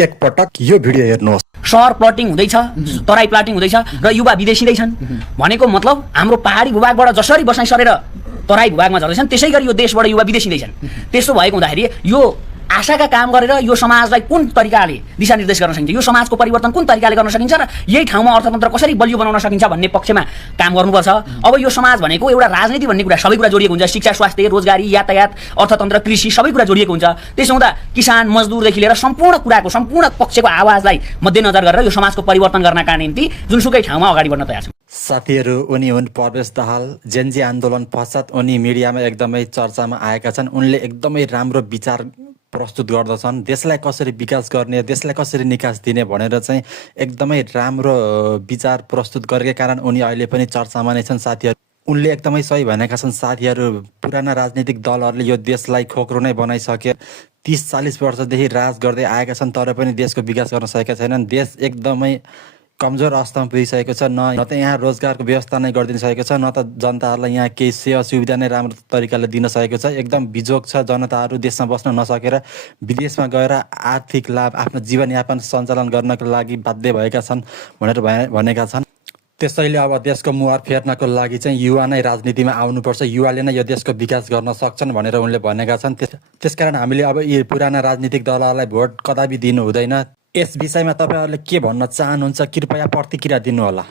एकपटक यो भिडियो हेर्नुहोस्। सहर प्लटिङ हुँदैछ, तराई प्लटिङ हुँदैछ र युवा विदेशी छन् भनेको मतलब हाम्रो पहाडी भूभागबाट जसरी बसाइ सरेर तराई भूभागमा झर्दैछन् त्यसै गरी यो देशबाट युवा विदेशी छन्। त्यसो भएको हुँदाखेरि यो आशाका काम गरेर यो समाजलाई कुन तरिकाले दिशानिर्देश गर्न सकिन्छ, यो समाजको परिवर्तन कुन तरिकाले गर्न सकिन्छ र यही ठाउँमा अर्थतन्त्र कसरी बलियो बनाउन सकिन्छ भन्ने पक्षमा काम गर्नुपर्छ। अब यो समाज भनेको एउटा राजनीति भन्ने कुरा सबै कुरा जोडिएको हुन्छ, शिक्षा, स्वास्थ्य, रोजगारी, यातायात, अर्थतन्त्र, कृषि सबै कुरा जोडिएको हुन्छ। त्यसो हुँदा किसान, मजदुरदेखि लिएर सम्पूर्ण पक्षको आवाजलाई मध्यनजर गरेर यो समाजको परिवर्तन गर्नका निम्ति जुनसुकै ठाउँमा अगाडि बढ्न तयार छौँ। साथीहरू, उनी हुन् परवेश दाहाल। जेनजी आन्दोलन पश्चात उनी मिडियामा एकदमै चर्चामा आएका छन्। उनले एकदमै राम्रो विचार प्रस्तुत गर्दछन्। देशलाई कसरी विकास गर्ने, देशलाई कसरी निकास दिने भनेर चाहिँ एकदमै राम्रो विचार प्रस्तुत गरेकै कारण उनी अहिले पनि चर्चामा नै छन्। साथीहरू, उनले एकदमै सही भनेका छन्। साथीहरू, पुराना राजनीतिक दलहरूले यो देशलाई खोक्रो नै बनाइसके 30-40 वर्षदेखि राज गर्दै आएका छन्, तर पनि देशको विकास गर्न सकेका छैनन्। देश एकदमै कमजोर अवस्थामा पुगिसकेको छ। न त यहाँ रोजगारको व्यवस्था नै गरिदिन सकेको छ, न त जनताहरूलाई यहाँ केही सेवा सुविधा नै राम्रो तरिकाले दिन सकेको छ। एकदम बिजोग छ। जनताहरू देशमा बस्न नसकेर विदेशमा गएर आर्थिक लाभ, आफ्नो जीवनयापन सञ्चालन गर्नको लागि बाध्य भएका छन् भनेर भनेका छन्। त्यसैले अब देशको मुहार फेर्नको लागि चाहिँ युवा नै राजनीतिमा आउनुपर्छ, युवाले नै यो देशको विकास गर्न सक्छन् भनेर उनले भनेका छन्। त्यसकारण हामीले अब यी पुराना राजनीतिक दलहरूलाई भोट कदापि दिनु हुँदैन। यस विषयमा तपाईँहरूले के भन्न चाहनुहुन्छ, कृपया प्रतिक्रिया दिनुहोला।